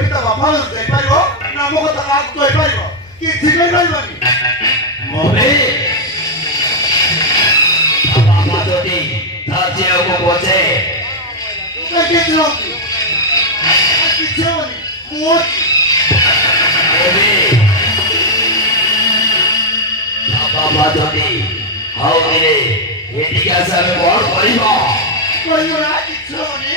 भी तो बाबा कह पारिबो ना मो कथा का कह पारिबो कि जिगे पारिबोनी मोबे बाबा जोटी ताजे को बोचे तू के जोटी किछे होनी मोट मोबे बाबा जोटी हाउ रे एटी का सब बड़ परिबो कोई ना किछे होनी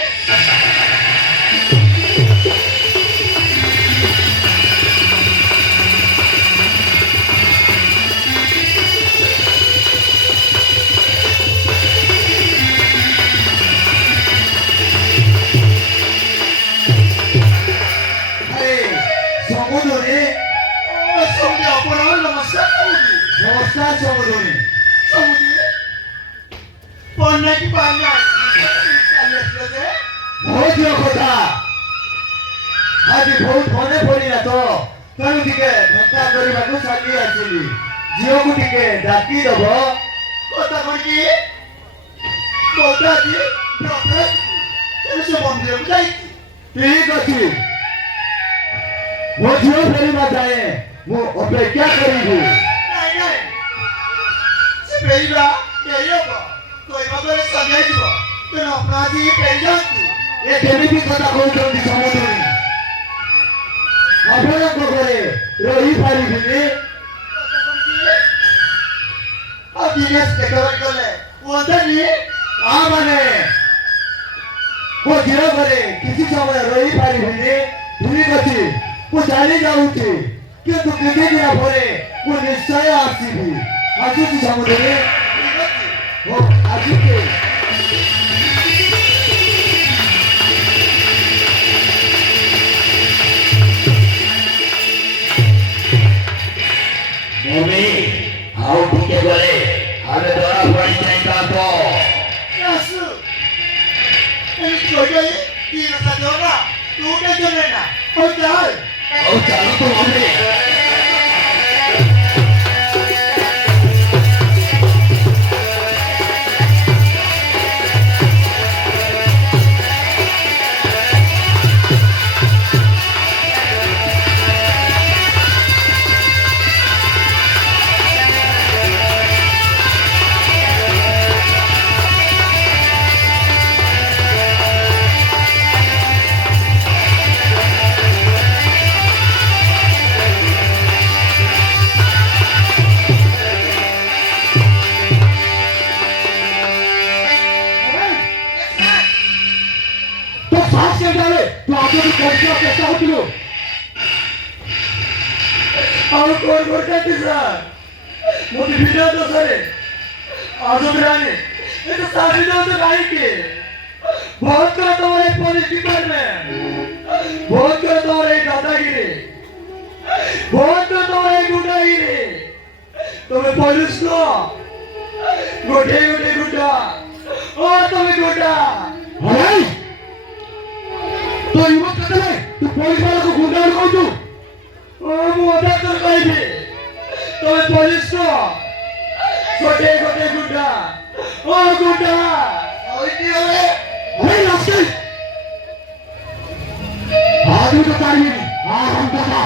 नमस्कार समुद्री पढ़ने की बात बहुत কথা আজি বহুত মনে পড়িলা তো তেণু টিকে ভেটা କରିବାକୁ চালি ଆସିଲି ଝିଅକୁ ଟିକେ ଡାକି ଦବ কথা কই বলদাজি ডক্টর এসে মন্দিরে যাই ঠিক ଅଛି ମୋ ଝିଅ ଫେରିବା ଯାଏ ମୁଁ ଅପେକ୍ଷା କରିବି নাই নাই সে পেইবা কেইবা কইবা করে সাজাই দিব তেন আপনাজি পেইজাতি ଏ କେମିତି କଥା କହୁଛନ୍ତି ସମୁଦ୍ରୀ ଆପଣଙ୍କ ଘରେ ରହିପାରିବିନି ଆଉ ଦିନେଶ କେତେବେଳେ ଗଲେ କୁହନ୍ତନି ତା ମାନେ ମୋ ଝିଅ ଘରେ କିଛି ସମୟ ରହିପାରିବିନି ଠିକ ଅଛି ମୁଁ ଚାଲି ଯାଉଛି କିନ୍ତୁ କିଛି ଦିନ ପରେ ମୁଁ ନିଶ୍ଚୟ ଆସିବି ଆସୁଛି ସମୁଦ୍ରୀ ହଉ ଆସୁଛି मोबे हाउ टिके गले आले दरा पड़ी जाइबा तो Yasu. Ini jodoh di rasa dora. Tu kan jodoh na. Kau jalan. ओ चलो तो मोबे तो सास के डाले तो आगे भी पहुंचना कैसा हो तुम Aku kau kita. Mau di video tu sare. Aduh berani. Itu sahaja tu kali ke. बहुत कर तुम्हारे पुलिस डिपार्टमेंट बहुत कर तुम्हारे दादागिरी बहुत कर तुम्हारे गुंडागिरी तुम्हें पुलिस को गोटे गोटे गुंडा और तुम्हें गुंडा अरे तो युवक कहते हैं तू पुलिस वाला को गुंडा कौन तू और मोटा कर पाएगी तुम्हें पुलिस को गोटे गोटे गुंडा और गुंडा और ये अरे लक्ष्य आदमी तो तारी नहीं हम दादा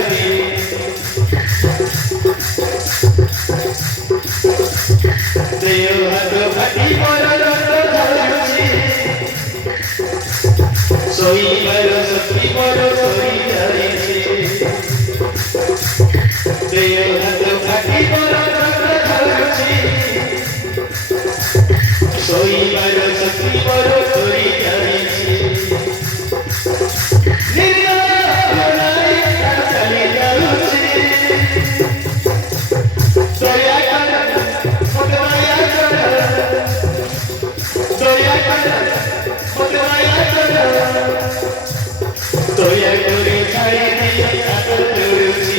Jadi देव हात भाटी मरद झालुची सोई बर सत्री बर सोई जायची देव हात भाटी मरद झालुची सोई बर सत्री बर सोई जायची Toya kori chari diya atar turuchi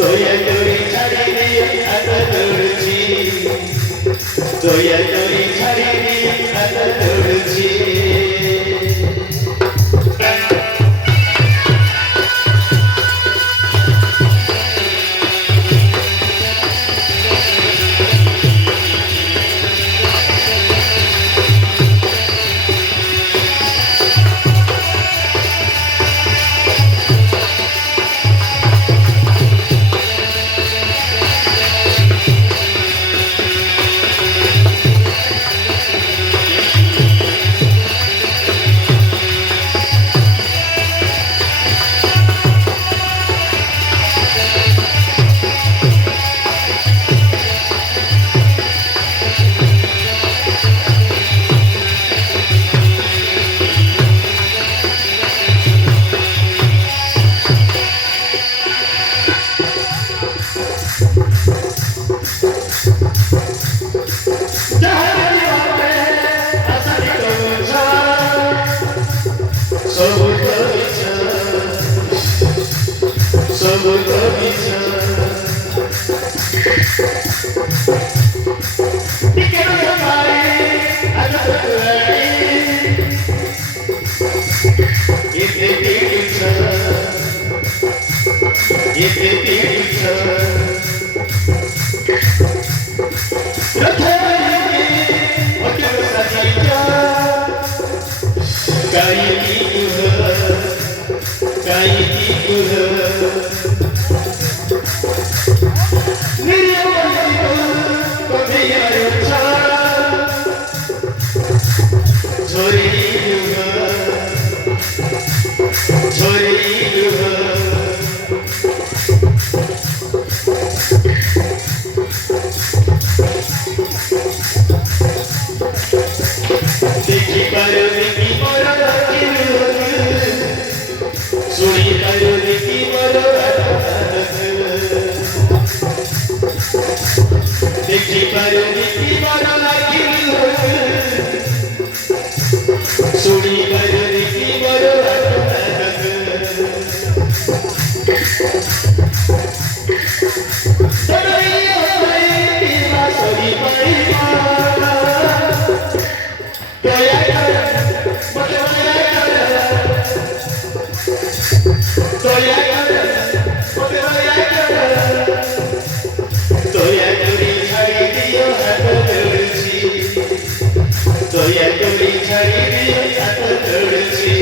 Toya kori chari diya atar turuchi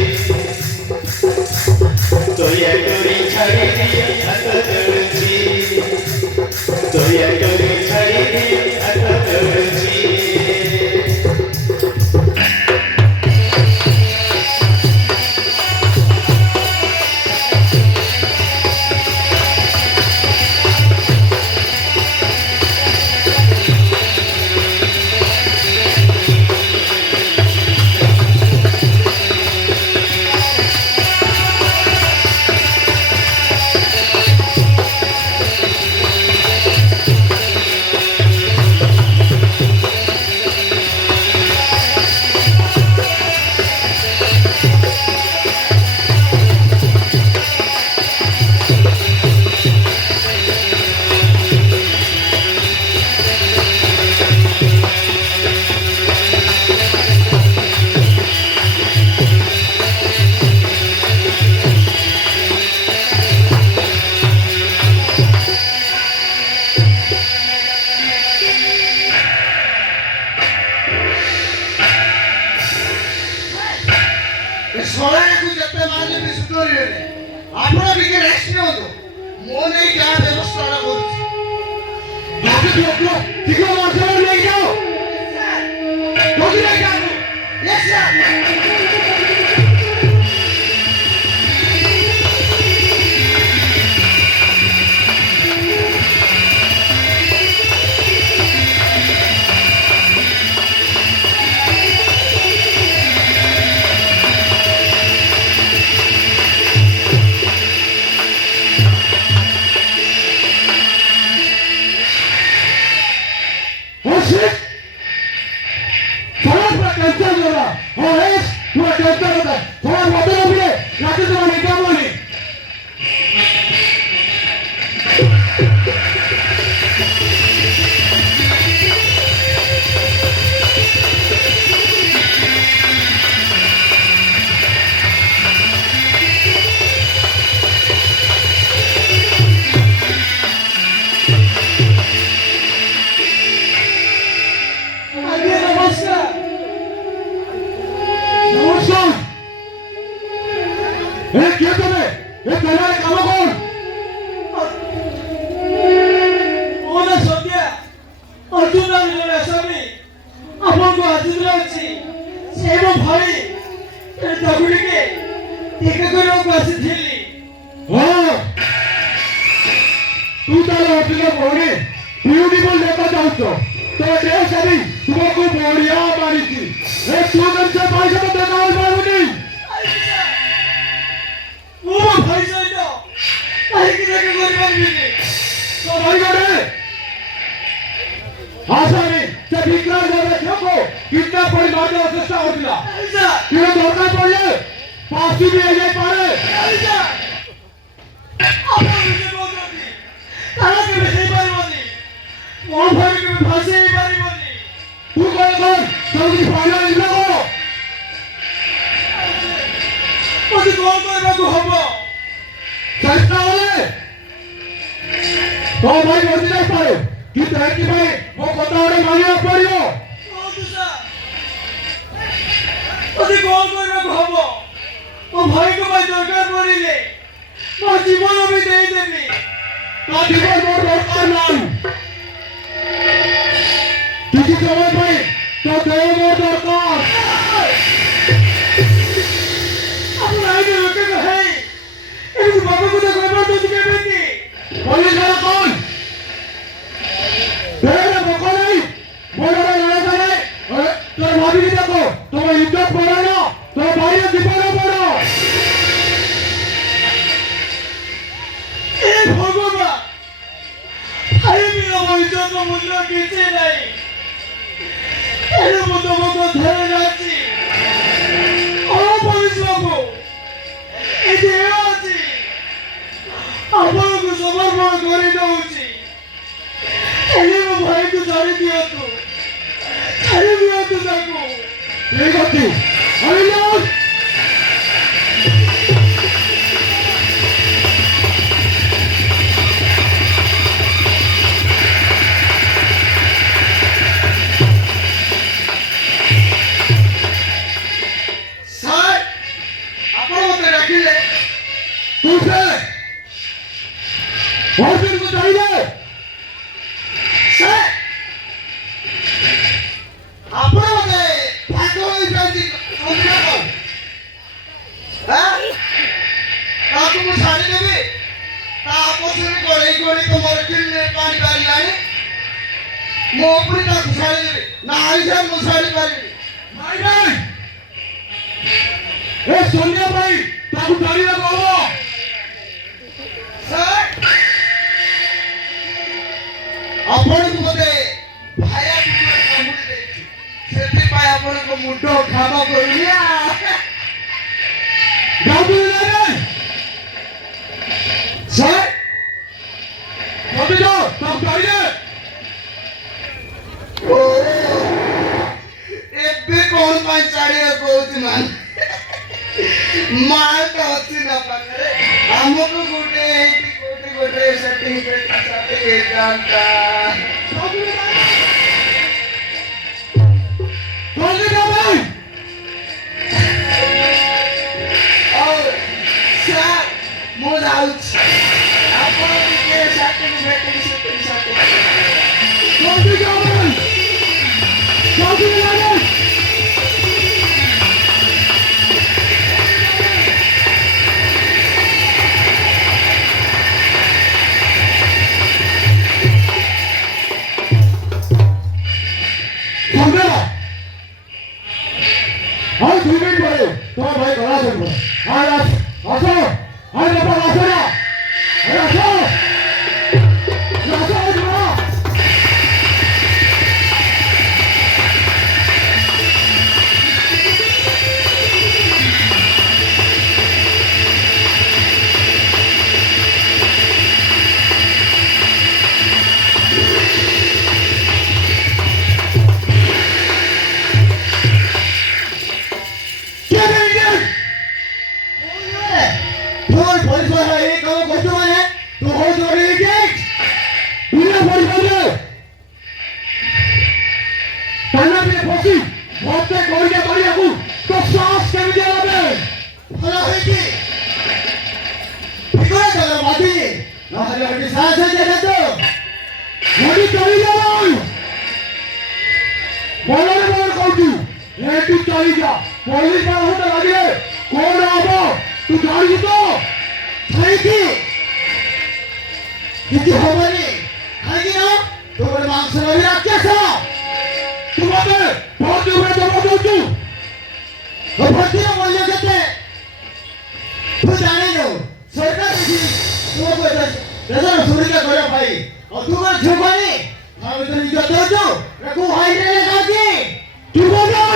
Toya kori chari diya atar turuchi Toya kori chari diya atar turuchi ଶଳେକୁ ଯେତେ ମାରିଲେ ବି ସୁଧରିବେନି। ଆପଣ ଟିକେ ରେଷ୍ଟ ନିଅନ୍ତୁ, ମୁଁ ନେଇ ଯାହା ବ୍ୟବସ୍ଥାଟା କରୁଛି। ଟିକେ ମାଛ ନେଇକି ଯାଅ। ଜଲ୍ଦି ନେଇକି ଯାଅ। Yes, sir. Oh shit! थोड़ा पूरा कैंसर हो रहा। हाँ है, पूरा कैंसर होता है। थोड़ा बदलो भी है, लाके तुम्हारे क्या बोली? आगे नमस्कार। नमस्कार। ए क्या तुम्हें? ए तुम्हारे काम कौन? ओना सत्या अर्जुन राम जन आसामी आपन को आजित रहछि से मो भाई ए दगुडी के टीका करियो को आसीथिली। हाँ। तू ताले ऑफिसर बोली, ब्यूटीफुल लेता जाऊँ तो देश अभी तुमको बढ़िया मारी थी। ए तू हमसे पैसे तो देना ही मारूंगी। ओ भाई सहित काहे कि देखे गरिबान बिनी तो भाई करे। आसानी से विक्रांत जब देखो कितना बड़ी बात है उससे होता है। ऐसा ये दरकार पड़े, पासी भी ऐसे पड़े। ऐसा आपन मुझे बोल दो तारा के विषय पारिबनी मो भाई के भाषे ही पारिबनी। तू कौन जल्दी फाइनल इन लो। मते कौन करबाको हबो चेष्टा वाले तो भाई बोलते नहीं पारे कि तेरे की भाई वो पता वाले मानिया पड़ियो। ओ तुसा मते कौन करबाको हबो ओ भाई को भाई दरकार पड़िले मो जीवन भी दे देबी। तो जीवन मोर दरकार नहीं किसी समय भाई तो दे मोर दरकार। अब लाइन रोके को है एनु बाबा को तो करबा तो तुके बेटी पुलिस वाला कौन? तेरे मौका नहीं बोलो रे लड़ा करे। अरे तेरे भाभी की देखो तो इज्जत पड़ा ना तो भाई ने दीपाना पड़ा। ए भगवान आए भी अब इज्जत को मूल्य किसी नहीं एनु मो तुमको धरे राची ओ पुलिस बाबू ए जे आछि आपनको समर्पण करि दउछि एने मो भाई को छाड़ी दियतु छाड़ी दियतु ताको। ठीक है अरे यार सर आपण मते डाकिले तू से और फिर को चाहिए। सर आपण मते ठाकुर होई जाची ओदिना को हां ताको मु छाड़ी देबे ता आपसरे गोळी तो मोर किल्ले पानी बारी लानी मो उपरी ताको छाड़ी देबे ना आइसा मु छाड़ी पारिबी। भाई भाई ए सोनिया भाई ताकू गाड़ी लगाओ। सर आपण को मते भाया कुकुर कामुडी देछि सेति पाय आपण को मुंडो खाबा करूनिया। गाड़ी ले रे सर जल्दी जाओ तब गाड़ी ले। ओ एबे कोन पाई चाड़ी कोउति मान माल तो अच्छी ना पाकरे हमको गोटे सर्टिफिकेट साथे जानता जल्दी जाओ भाई। जल्दी जाओ भाई, जल्दी लाओ। समझा? हाँ 2 मिनट पड़े, तुम्हारा भाई करा सकता। आज आसो, आज बाबा आसो ना, अरे आसो, आसो तुम्हारा। क्या करेंगे? Thôi police वाला एक काम करते हैं, तो हो जो रिजेक्ट, पूरा police वाले, पन्ना पे फंसी, बहुत तक कोई क्या करी आपको, तो सांस कैसे दिया बे? हला है कि, कितना चला बाती, ना हला है कि सांस है क्या तो, मोड़ी चली जाओ, बोलो ने बोल कौन ये तू चली जा, पुलिस वाला होता लगे, कौन आवा, तू गाड़ी तो, सही की, कितनी हमारी, आगे ना, तो बड़े मांग से लगे आप कैसा, तू बाते, बहुत दूर है तो बहुत दूर, और भर्ती ना बोलिए कहते, तू जाने दो, सरकार देखी, तू को ऐसा सुरी का करो भाई, और तू को झुका नहीं, हम इधर इज्जत दो जो, रखो भाई ने लगा के, तू बोल रहा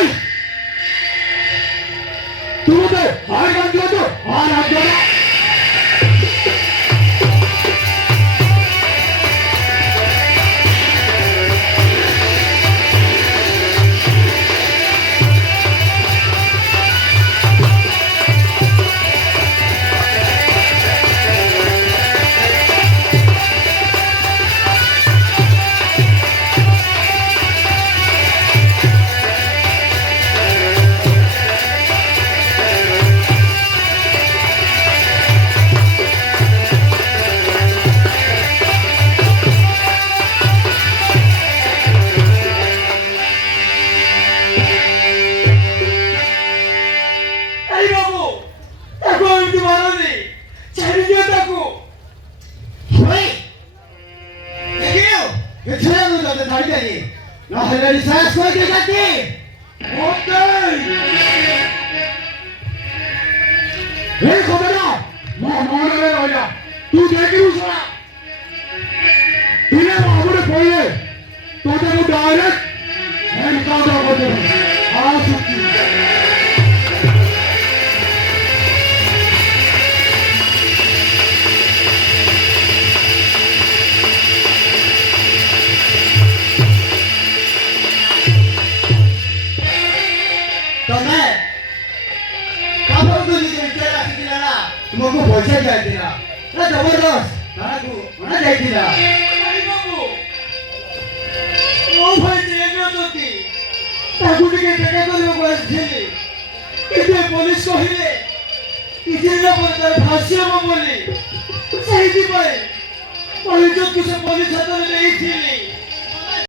तू तो हार कर दिया तो हार आ गया तू देख उसका इन्हें बाबू ने खोले तो तेरे डायरेक्ट एनकाउंटर कर दे आ सकती तो मैं काफर को नीचे विचार रखती ना तुमको पैसा चाहिए ना ना जबरदस्त ताकू ना चाहिए ना अरे बाबू ओ भाई जेगे तो की ताकू के टेके को बस झेली इसे पुलिस को हिले इसे ना पर भाष्य में बोली सही थी भाई पुलिस जो किसी पुलिस हाथ में नहीं थी